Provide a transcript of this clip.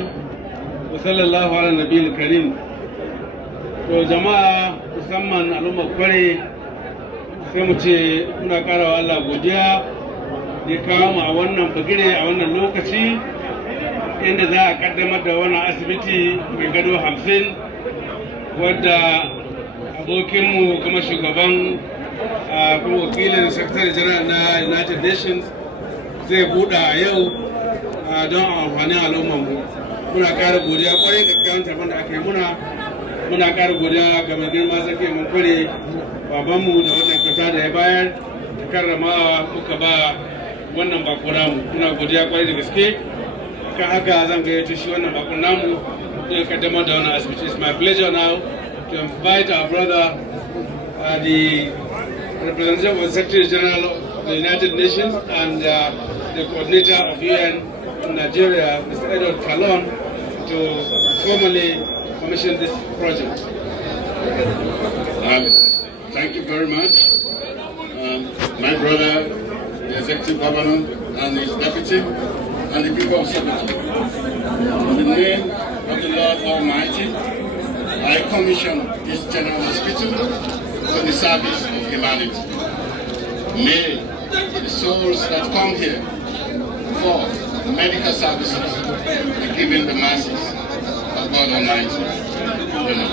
Rahim wa sallallahu ala nabiyil karim. To jama'a musamman al'umma kware sai mu ce muna karawa Allah godiya da kawo mu a wannan bagire a wannan lokaci inda za a kaddamar da wannan asibiti mai gado 50 wadda abokinmu kuma shugaban kuma wakilin secretary general na United Nations zai buɗa a yau don amfanin al'ummarmu. Muna ƙara godiya ƙwarai ga kyawun tarban da aka yi muna ƙara godiya ga mai girma sarki mun kware babanmu da wannan kyauta da ya bayar da karramawa muka ba wannan bakon namu. Muna godiya ƙwarai da gaske kan haka zan gayyato shi wannan bakon namu zai kaddamar da wannan asibiti. It's my pleasure now to invite our brother the representative of the Secretary General of the United Nations and the coordinator of UN in Nigeria, Mr. Edward Kalon, to formally commission this project. Thank you very much. My brother, the Executive Governor and his deputy, and the people of Sokoto. In the name of the Lord Almighty, I commission this General Hospital for the service of humanity. May the souls that come here for medical services be given the masses of God Almighty. Amen.